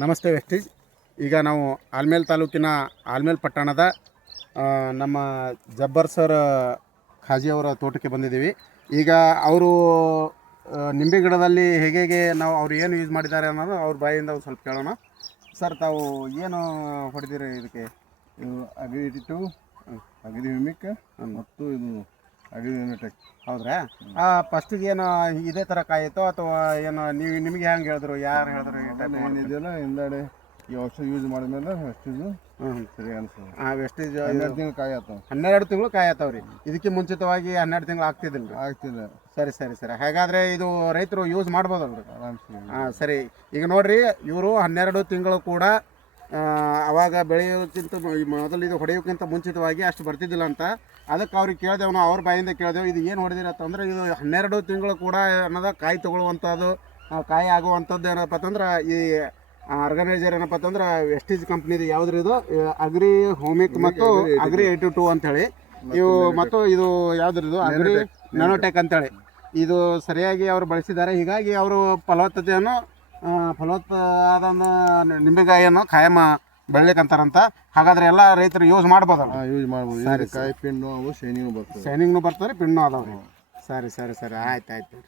ನಮಸ್ತೆ ವೆಸ್ಟೀಜ್. ಈಗ ನಾವು ಆಲ್ಮೇಲ್ ತಾಲೂಕಿನ ಆಲ್ಮೇಲ್ ಪಟ್ಟಣದ ನಮ್ಮ ಜಬ್ಬರ್ ಸರ್ ಖಾಜಿಯವರ ತೋಟಕ್ಕೆ ಬಂದಿದ್ದೀವಿ. ಈಗ ಅವರು ನಿಂಬೆ ಗಿಡದಲ್ಲಿ ಹೇಗೆ ನಾವು ಅವ್ರು ಏನು ಯೂಸ್ ಮಾಡಿದ್ದಾರೆ ಅನ್ನೋದು ಅವ್ರ ಬಾಯಿಂದ ಒಂದು ಸ್ವಲ್ಪ ಕೇಳೋಣ. ಸರ್, ತಾವು ಏನು ಹೊಡೆದಿರಿ ಇದಕ್ಕೆ? ಇದು ಅಗ್ರಿ-2 ಅಗ್ರಿ-ಹ್ಯೂಮಿಕ್ ಮತ್ತು ಇದು ಅಗ್ರಿ-ಯುನಿಟೆಕ್. ಹೌದ್ರಾ? ಫಸ್ಟಿಗೆ ಏನು ಇದೇ ಥರ ಕಾಯಿತೋ ಅಥವಾ ಏನು ನಿಮಗೆ ಹೆಂಗೆ ಹೇಳಿದ್ರು? ಯಾರು ಹೇಳಿದ್ರು? ಏನಿದೆಯಲ್ಲ ಹಿಂದಾಡೆ ಈ ಔಷಧ ಯೂಸ್ ಮಾಡಿದ್ಮೇಲೆ ವೆಸ್ಟೀಜು ಸರಿ ಅನಿಸ್ತದೆ. ವೆಸ್ಟೀಜ್ 12 ತಿಂಗಳು ಕಾಯಿ ಆಯ್ತಾವ. 12 ತಿಂಗಳು ಕಾಯಿ ಆಯ್ತಾವ್ರಿ. ಇದಕ್ಕೆ ಮುಂಚಿತವಾಗಿ 12 ತಿಂಗಳು ಆಗ್ತಿದ್ದಿಲ್ಲ? ಆಗ್ತಿಲ್ಲ. ಸರಿ. ಹಾಗಾದರೆ ಇದು ರೈತರು ಯೂಸ್ ಮಾಡ್ಬೋದಲ್ರಿ? ಆರಾಮ್ಸೆ. ಸರಿ. ಈಗ ನೋಡ್ರಿ, ಇವರು 12 ತಿಂಗಳು ಕೂಡ ಅವಾಗ ಬೆಳೆಯೋಕ್ಕಿಂತ ಮೊದಲು ಇದು ಹೊಡೆಯೋಕ್ಕಿಂತ ಮುಂಚಿತವಾಗಿ ಅಷ್ಟು ಬರ್ತಿದ್ದಿಲ್ಲ ಅಂತ. ಅದಕ್ಕೆ ಅವ್ರಿಗೆ ಕೇಳಿದೆವು, ನಾವು ಅವ್ರ ಬಾಯಿಂದ ಕೇಳಿದೆವು, ಇದು ಏನು ಹೊಡೆದಿರತ್ತಂದ್ರೆ ಇದು 12 ತಿಂಗಳು ಕೂಡ ಅನ್ನೋದು ಕಾಯಿ ತೊಗೊಳ್ಳುವಂಥದ್ದು, ಕಾಯಿ ಆಗುವಂಥದ್ದು ಏನಪ್ಪ ಅಂತಂದ್ರೆ ಈ ಆರ್ಗನೈಸರ್ ಏನಪ್ಪ ಅಂತಂದ್ರೆ ವೆಸ್ಟೀಜ್ ಕಂಪ್ನಿದು ಯಾವ್ದು ಇದು ಅಗ್ರಿ-ಹ್ಯೂಮಿಕ್ ಮತ್ತು ಅಗ್ರಿ-82 ಅಂಥೇಳಿ ಇವು, ಮತ್ತು ಇದು ಯಾವ್ದು ಅಗ್ರಿ ನ್ಯಾನೋಟೆಕ್ ಅಂತೇಳಿ ಇದು ಸರಿಯಾಗಿ ಅವರು ಬಳಸಿದ್ದಾರೆ. ಹೀಗಾಗಿ ಅವರು ಫಲವತ್ತತೆಯನ್ನು ಫಲವತ್ತಾದ ನಿಂಬೆಕಾಯಿಯನ್ನು ಖಾಯಂ ಬೆಳಿಲಿಕ್ಕಂತಾರಂತ. ಹಾಗಾದ್ರೆ ಎಲ್ಲ ರೈತರು ಯೂಸ್ ಮಾಡ್ಬೋದಲ್ಲ? ಯೂಸ್ ಮಾಡ್ಬೋದು. ಕಾಯಿ ಪಿಣ್ಣು ಅವು ಶೈನಿಂಗ್ ಬರ್ತದೆ. ಶೈನಿಂಗ್ನು ಬರ್ತದೆ, ಪಿಣ್ಣು ಅದಾವ್ರಿ. ಸರಿ. ಆಯ್ತು.